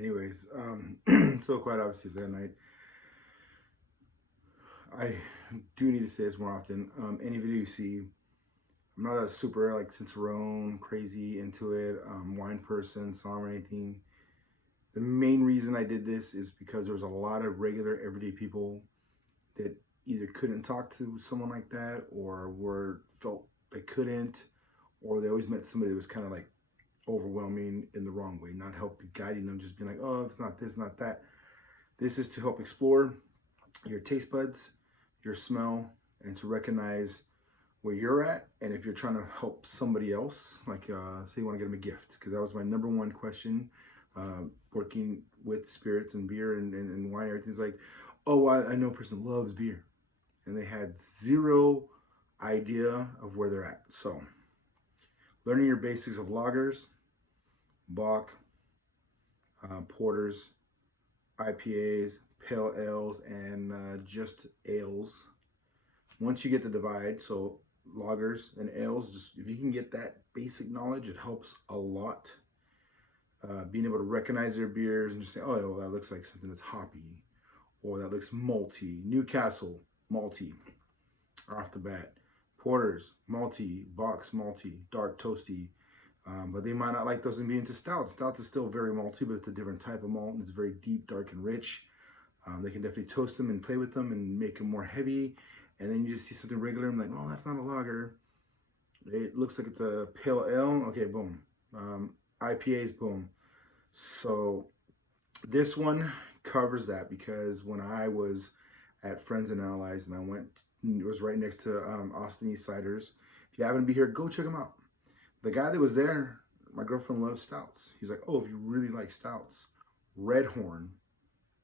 Anyways, so quite obviously that night, I do need to say this more often. Any video you see, I'm not a super like Cicerone, crazy into it, wine person, somm or anything. The main reason I did this is because there was a lot of regular everyday people that either couldn't talk to someone like that or were felt they couldn't, or they always met somebody that was kind of like overwhelming in the wrong way, not help guiding them, just being like, oh, it's not this, not that. This is to help explore your taste buds, your smell, and to recognize where you're at. And if you're trying to help somebody else, like say you want to get them a gift, because that was my number one question, working with spirits and beer and wine, everything's like, oh, I know a person loves beer. And they had zero idea of where they're at. So learning your basics of lagers, Bock, porters, IPAs, pale ales, and just ales. Once you get the divide, so lagers and ales, just if you can get that basic knowledge, it helps a lot. Being able to recognize their beers and just say, oh, well, that looks like something that's hoppy, or that looks malty. Newcastle, malty, off the bat. Porters, malty. Box, malty. Dark, toasty. But they might not like those and be into stouts. Stouts is still very malty, but it's a different type of malt, and it's very deep, dark, and rich. They can definitely toast them and play with them and make them more heavy. And then you just see something regular, I'm like, oh, that's not a lager. It looks like it's a pale ale. Okay, boom. IPAs, boom. So this one covers that because when I was at Friends and Allies and I went, it was right next to Austin East Ciders. If you happen to be here, go check them out. The guy that was there, my girlfriend loves stouts. He's like, oh, if you really like stouts, Redhorn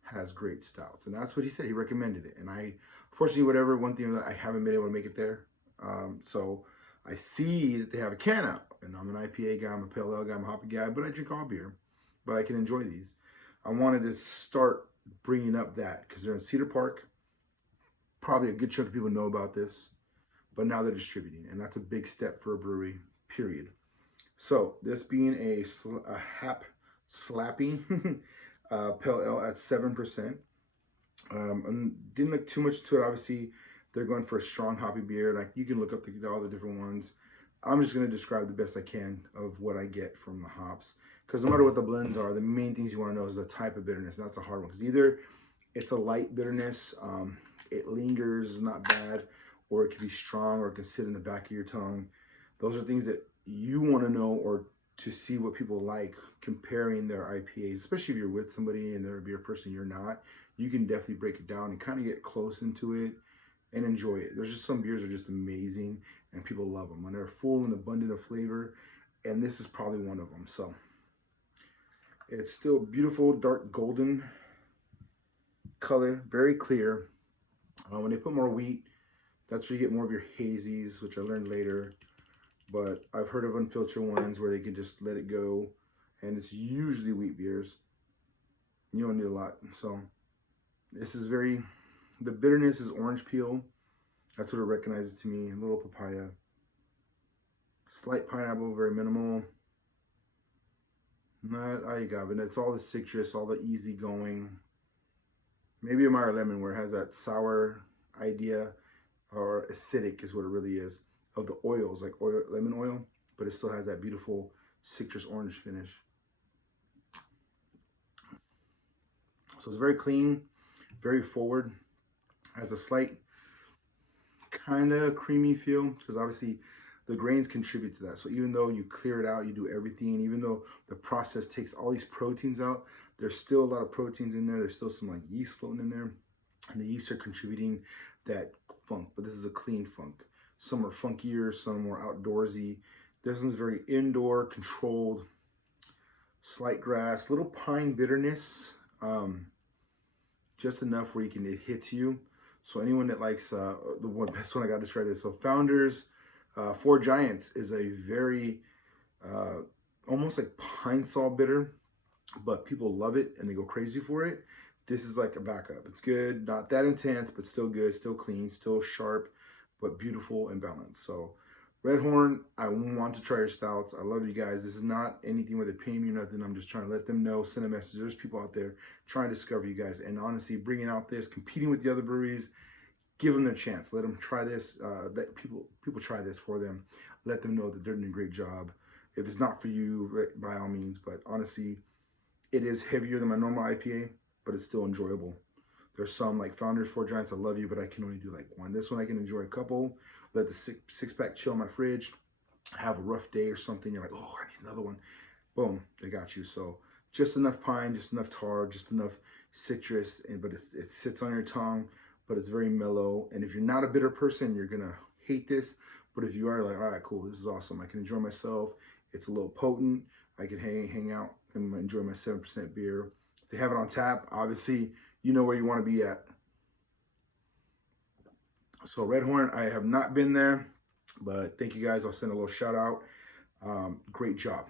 has great stouts. And that's what he said. He recommended it. And I, fortunately, whatever, one thing that I haven't been able to make it there. So I see that they have a can out. And I'm an IPA guy, I'm a pale ale guy, I'm a hoppy guy, but I drink all beer. But I can enjoy these. I wanted to start bringing up that because they're in Cedar Park. Probably a good chunk of people know about this, but now they're distributing. And that's a big step for a brewery, period. So this being a Hap Slappy pale ale at 7%. Didn't look too much to it. Obviously, they're going for a strong hoppy beer. Like you can look up all the different ones. I'm just going to describe the best I can of what I get from the hops. Because no matter what the blends are, the main things you want to know is the type of bitterness. And that's a hard one. Because either it's a light bitterness, it lingers, not bad, or it can be strong, or it can sit in the back of your tongue. Those are things that you want to know or to see what people like comparing their IPAs, especially if you're with somebody and they're a beer person, you're not. You can definitely break it down and kind of get close into it and enjoy it. There's just some beers are just amazing and people love them when they're full and abundant of flavor, and this is probably one of them. So it's still beautiful, dark golden color, very clear. When they put more wheat, that's where you get more of your hazies, which I learned later. But I've heard of unfiltered ones where they can just let it go, and it's usually wheat beers. You don't need a lot. So this is the bitterness is orange peel. That's what it recognizes to me. A little papaya. Slight pineapple, very minimal. Not agave. It's all the citrus, all the easygoing. Maybe a Meyer lemon where it has that sour idea, or acidic is what it really is, of the oils, like oil, lemon oil, but it still has that beautiful citrus orange finish. So it's very clean, very forward, has a slight kind of creamy feel because obviously the grains contribute to that. So even though you clear it out, you do everything, even though the process takes all these proteins out, there's still a lot of proteins in there. There's still some like yeast floating in there, and the yeast are contributing that funk, but this is a clean funk. Some are funkier, some more outdoorsy. This one's very indoor, controlled, slight grass, little pine bitterness, just enough where it hits you. So anyone that likes, the best one I got to describe this. So Founders, Four Giants is a very, almost like pine sol bitter, but people love it and they go crazy for it. This is like a backup. It's good, not that intense, but still good, still clean, still sharp, but beautiful and balanced. So Redhorn, I want to try your stouts. I love you guys. This is not anything where they're paying me or nothing. I'm just trying to let them know, send a message. There's people out there trying to discover you guys. And honestly, bringing out this, competing with the other breweries, give them their chance. Let them try this. Let people try this for them. Let them know that they're doing a great job. If it's not for you, by all means. But honestly, it is heavier than my normal IPA, but it's still enjoyable. There's some like Founders, Four Giants, I love you, but I can only do like one. This one I can enjoy a couple. Let the six pack chill in my fridge. Have a rough day or something. You're like, oh, I need another one. Boom, they got you. So just enough pine, just enough tar, just enough citrus, but it sits on your tongue, but it's very mellow. And if you're not a bitter person, you're gonna hate this. But if you are, like, all right, cool, this is awesome. I can enjoy myself. It's a little potent. I can hang out and enjoy my 7% beer. If they have it on tap, obviously, you know where you want to be at. So Redhorn, I have not been there, but thank you guys. I'll send a little shout out. Great job.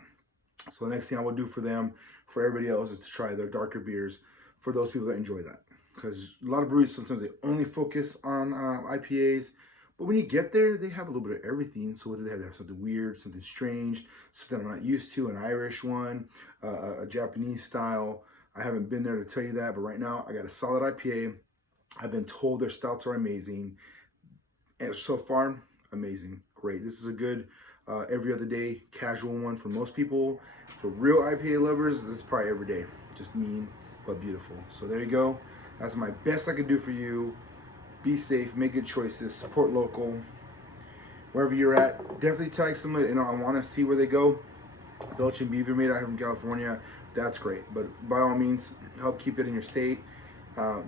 So the next thing I will do for them, for everybody else, is to try their darker beers for those people that enjoy that. Because a lot of breweries, sometimes they only focus on IPAs. But when you get there, they have a little bit of everything. So whether they have something weird, something strange, something I'm not used to, an Irish one, a Japanese style. I haven't been there to tell you that, but right now I got a solid IPA. I've been told their stouts are amazing. And so far, amazing, great. This is a good every other day casual one for most people. For real IPA lovers, this is probably every day. Just mean, but beautiful. So there you go. That's my best I can do for you. Be safe, make good choices, support local. Wherever you're at, definitely tag somebody. You know, I want to see where they go. Dolce and Beaver made out here from California. That's great. But by all means, help keep it in your state.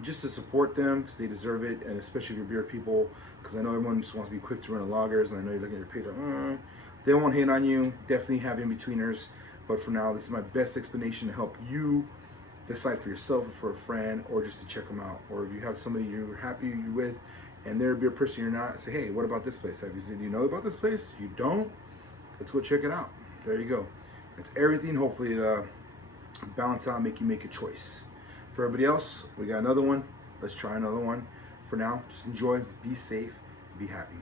Just to support them because they deserve it, and especially if you're beer people, because I know everyone just wants to be quick to run the loggers, and I know you're looking at your page like, they won't hate on you. Definitely have in-betweeners, but for now, this is my best explanation to help you decide for yourself or for a friend, or just to check them out. Or if you have somebody you're happy with, and they're a beer person you're not, say, hey, what about this place? Have you said, do you know about this place? You don't? Let's go check it out. There you go. That's everything. Hopefully it balance out, make you make a choice. For everybody else, we got another one. Let's try another one. For now, just enjoy, be safe, be happy.